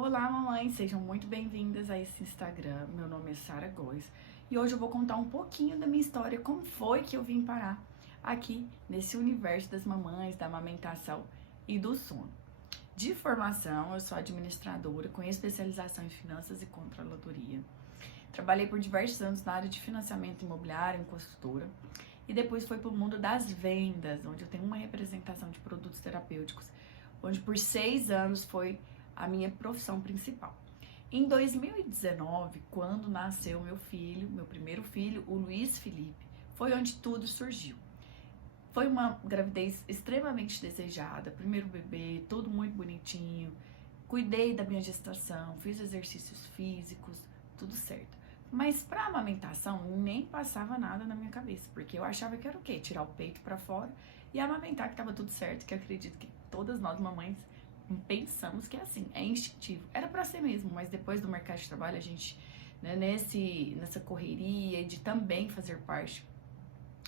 Olá, mamães, sejam muito bem-vindas a esse Instagram. Meu nome é Sara Góes e hoje eu vou contar um pouquinho da minha história, como foi que eu vim parar aqui nesse universo das mamães, da amamentação e do sono. De formação, eu sou administradora com especialização em finanças e controladoria. Trabalhei por diversos anos na área de financiamento imobiliário, em consultora, e depois foi para o mundo das vendas, onde eu tenho uma representação de produtos terapêuticos, onde por 6 anos foi a minha profissão principal. Em 2019, quando nasceu meu filho, meu primeiro filho, o Luiz Felipe, foi onde tudo surgiu. Foi uma gravidez extremamente desejada, primeiro bebê, tudo muito bonitinho, cuidei da minha gestação, fiz exercícios físicos, tudo certo. Mas para amamentação nem passava nada na minha cabeça, porque eu achava que era o quê? Tirar o peito para fora e amamentar, que estava tudo certo, que eu acredito que todas nós mamães pensamos que é assim, é instintivo. Era para ser mesmo, mas depois do mercado de trabalho, a gente, né, nessa correria de também fazer parte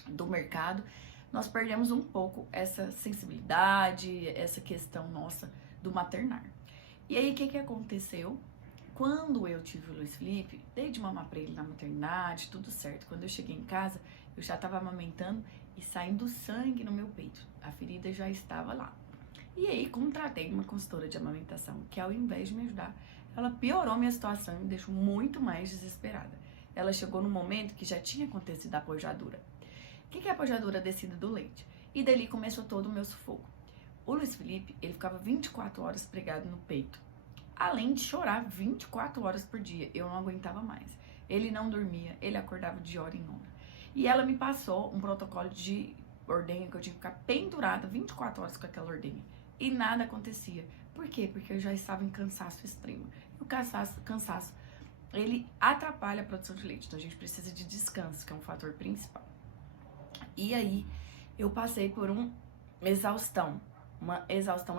do mercado, nós perdemos um pouco essa sensibilidade, essa questão nossa do maternar. E aí, o que aconteceu? Quando eu tive o Luiz Felipe, dei de mamar pra ele na maternidade, tudo certo. Quando eu cheguei em casa, eu já estava amamentando e saindo sangue no meu peito. A ferida já estava lá. E aí, contratei uma consultora de amamentação, que ao invés de me ajudar, ela piorou minha situação e me deixou muito mais desesperada. Ela chegou no momento que já tinha acontecido a apojadura. O que é a apojadura? Descida do leite. E dali começou todo o meu sufoco. O Luiz Felipe, ele ficava 24 horas pregado no peito. Além de chorar 24 horas por dia, eu não aguentava mais. Ele não dormia, ele acordava de hora em hora. E ela me passou um protocolo de ordenha, que eu tinha que ficar pendurada 24 horas com aquela ordenha. E nada acontecia. Por quê? Porque eu já estava em cansaço extremo. E o cansaço, ele atrapalha a produção de leite. Então a gente precisa de descanso, que é um fator principal. E aí eu passei por uma exaustão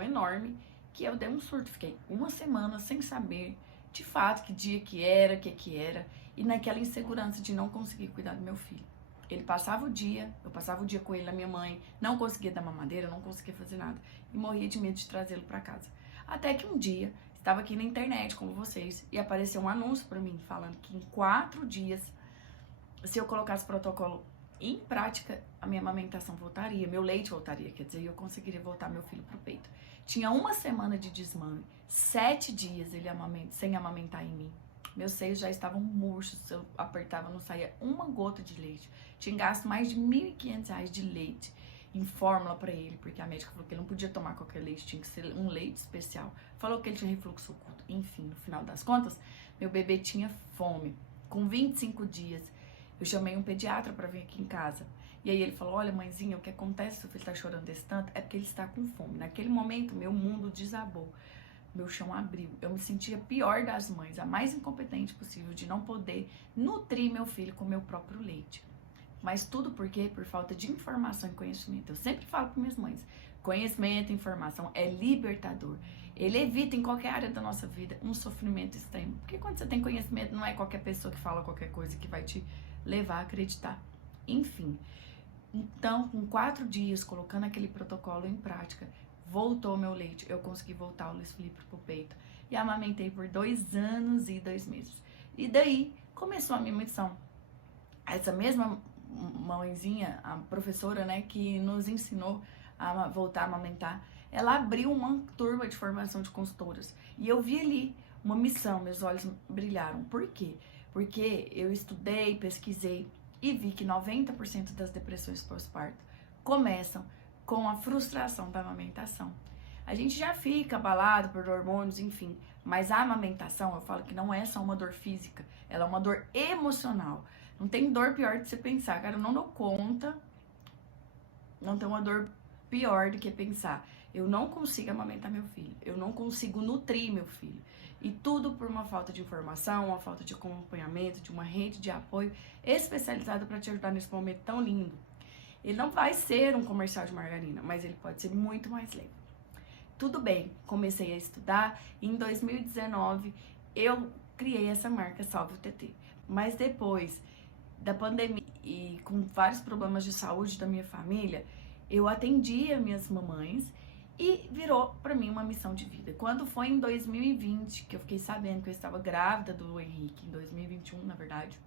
enorme, que eu dei um surto. Fiquei uma semana sem saber de fato que dia que era, o que era, e naquela insegurança de não conseguir cuidar do meu filho. Ele passava o dia, eu passava o dia com ele na minha mãe, não conseguia dar mamadeira, não conseguia fazer nada, e morria de medo de trazê-lo para casa. Até que um dia, estava aqui na internet como vocês, e apareceu um anúncio para mim, falando que em 4 dias, se eu colocasse o protocolo em prática, a minha amamentação voltaria, meu leite voltaria, quer dizer, eu conseguiria voltar meu filho pro peito. Tinha uma semana de desmame, 7 dias ele sem amamentar em mim. Meus seios já estavam murchos, se eu apertava não saía uma gota de leite. Tinha gasto mais de R$1.500 de leite em fórmula para ele, porque a médica falou que ele não podia tomar qualquer leite, tinha que ser um leite especial. Falou que ele tinha refluxo oculto. Enfim, no final das contas, meu bebê tinha fome. Com 25 dias, eu chamei um pediatra para vir aqui em casa. E aí ele falou, olha mãezinha, o que acontece se o filho tá chorando desse tanto é porque ele está com fome. Naquele momento, meu mundo desabou. Meu chão abriu. Eu me sentia a pior das mães, a mais incompetente possível, de não poder nutrir meu filho com meu próprio leite. Mas tudo por quê? Por falta de informação e conhecimento. Eu sempre falo para minhas mães, conhecimento e informação é libertador. Ele evita em qualquer área da nossa vida um sofrimento extremo. Porque quando você tem conhecimento, não é qualquer pessoa que fala qualquer coisa que vai te levar a acreditar. Enfim, então, com 4 dias, colocando aquele protocolo em prática, voltou meu leite, eu consegui voltar o Luiz Felipe pro peito. E amamentei por 2 anos e 2 meses. E daí, começou a minha missão. Essa mesma mãezinha, a professora, né, que nos ensinou a voltar a amamentar, ela abriu uma turma de formação de consultoras. E eu vi ali uma missão, meus olhos brilharam. Por quê? Porque eu estudei, pesquisei e vi que 90% das depressões pós-parto começam com a frustração da amamentação. A gente já fica abalado por hormônios, enfim, mas a amamentação, eu falo que não é só uma dor física, ela é uma dor emocional. Não tem dor pior de você pensar, cara, eu não dou conta, não tem uma dor pior do que pensar, eu não consigo amamentar meu filho, eu não consigo nutrir meu filho. E tudo por uma falta de informação, uma falta de acompanhamento, de uma rede de apoio especializada para te ajudar nesse momento tão lindo. Ele não vai ser um comercial de margarina, mas ele pode ser muito mais leve. Tudo bem, comecei a estudar e em 2019 eu criei essa marca Salve o TT. Mas depois da pandemia e com vários problemas de saúde da minha família, eu atendia minhas mamães E virou pra mim uma missão de vida. Quando foi em 2020 que eu fiquei sabendo que eu estava grávida do Henrique, em 2021, na verdade,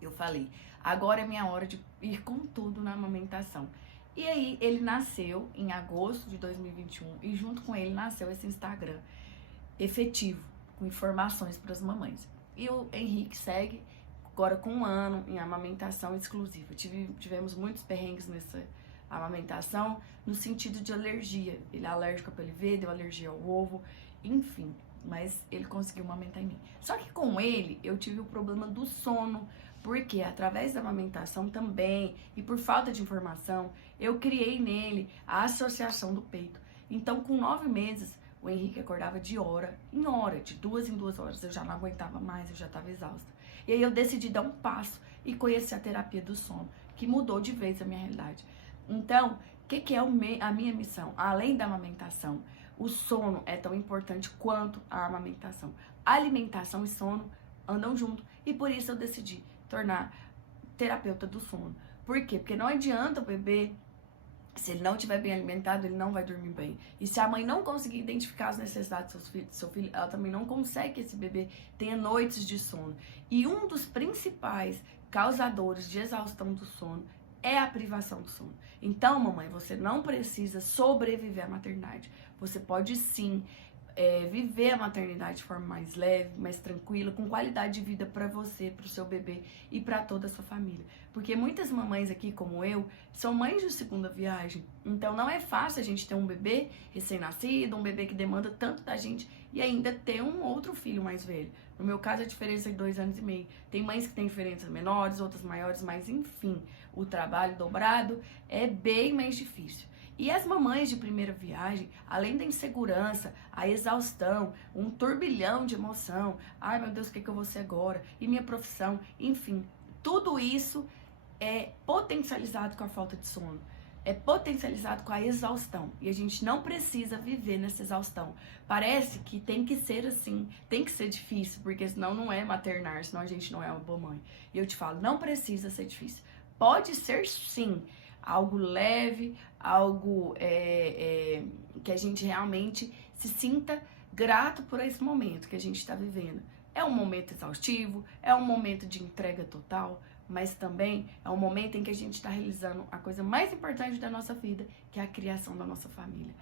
eu falei, agora é minha hora de ir com tudo na amamentação. E aí ele nasceu em agosto de 2021 e junto com ele nasceu esse Instagram efetivo, com informações para as mamães. E o Henrique segue agora com 1 ano em amamentação exclusiva. Tivemos muitos perrengues nessa amamentação, no sentido de alergia. Ele é alérgico a PLV, deu alergia ao ovo, enfim. Mas ele conseguiu amamentar em mim. Só que com ele, eu tive o problema do sono, porque através da amamentação também, e por falta de informação, eu criei nele a associação do peito. Então, com 9 meses, o Henrique acordava de hora em hora, de 2 em 2 horas. Eu já não aguentava mais, eu já estava exausta. E aí eu decidi dar um passo e conhecer a terapia do sono, que mudou de vez a minha realidade. Então, o que é a minha missão? Além da amamentação, o sono é tão importante quanto a amamentação. Alimentação e sono andam junto e por isso eu decidi tornar terapeuta do sono. Por quê? Porque não adianta o bebê, se ele não estiver bem alimentado, ele não vai dormir bem. E se a mãe não conseguir identificar as necessidades do seu filho, ela também não consegue que esse bebê tenha noites de sono. E um dos principais causadores de exaustão do sono é a privação do sono. Então, mamãe, você não precisa sobreviver à maternidade. Você pode sim viver a maternidade de forma mais leve, mais tranquila, com qualidade de vida para você, para o seu bebê e para toda a sua família. Porque muitas mamães aqui, como eu, são mães de segunda viagem. Então não é fácil a gente ter um bebê recém-nascido, um bebê que demanda tanto da gente e ainda ter um outro filho mais velho. No meu caso, a diferença é de 2 anos e meio. Tem mães que têm diferenças menores, outras maiores, mas enfim, o trabalho dobrado é bem mais difícil. E as mamães de primeira viagem, além da insegurança, a exaustão, um turbilhão de emoção, ai meu Deus, o que eu vou ser agora? E minha profissão, enfim, tudo isso é potencializado com a falta de sono, é potencializado com a exaustão. E a gente não precisa viver nessa exaustão. Parece que tem que ser assim, tem que ser difícil, porque senão não é maternar, senão a gente não é uma boa mãe. E eu te falo, não precisa ser difícil. Pode ser sim, algo leve, algo que a gente realmente se sinta grato por esse momento que a gente está vivendo. É um momento exaustivo, é um momento de entrega total, mas também é um momento em que a gente está realizando a coisa mais importante da nossa vida, que é a criação da nossa família.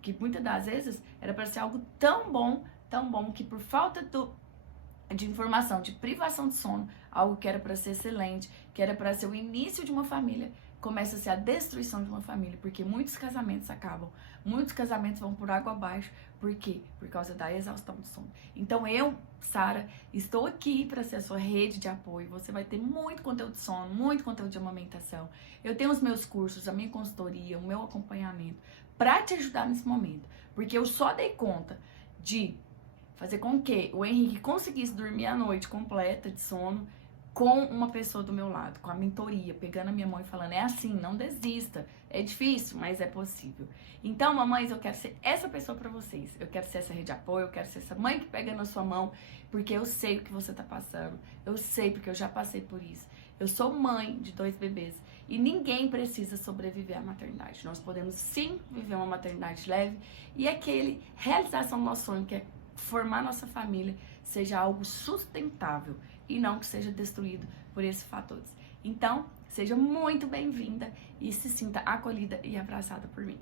Que muitas das vezes era para ser algo tão bom, que por falta de informação, de privação de sono, algo que era para ser excelente, que era para ser o início de uma família, começa a ser a destruição de uma família, porque muitos casamentos acabam, muitos casamentos vão por água abaixo. Por quê? Por causa da exaustão do sono. Então eu, Sara, estou aqui para ser a sua rede de apoio. Você vai ter muito conteúdo de sono, muito conteúdo de amamentação. Eu tenho os meus cursos, a minha consultoria, o meu acompanhamento para te ajudar nesse momento, porque eu só dei conta de fazer com que o Henrique conseguisse dormir a noite completa de sono com uma pessoa do meu lado, com a mentoria, pegando a minha mão e falando, é assim, não desista, é difícil, mas é possível. Então, mamães, eu quero ser essa pessoa pra vocês, eu quero ser essa rede de apoio, eu quero ser essa mãe que pega na sua mão, porque eu sei o que você tá passando, eu sei porque eu já passei por isso. Eu sou mãe de 2 bebês e ninguém precisa sobreviver à maternidade. Nós podemos sim viver uma maternidade leve e aquele realização do nosso sonho, que é formar nossa família, seja algo sustentável e não que seja destruído por esses fatores. Então, seja muito bem-vinda e se sinta acolhida e abraçada por mim.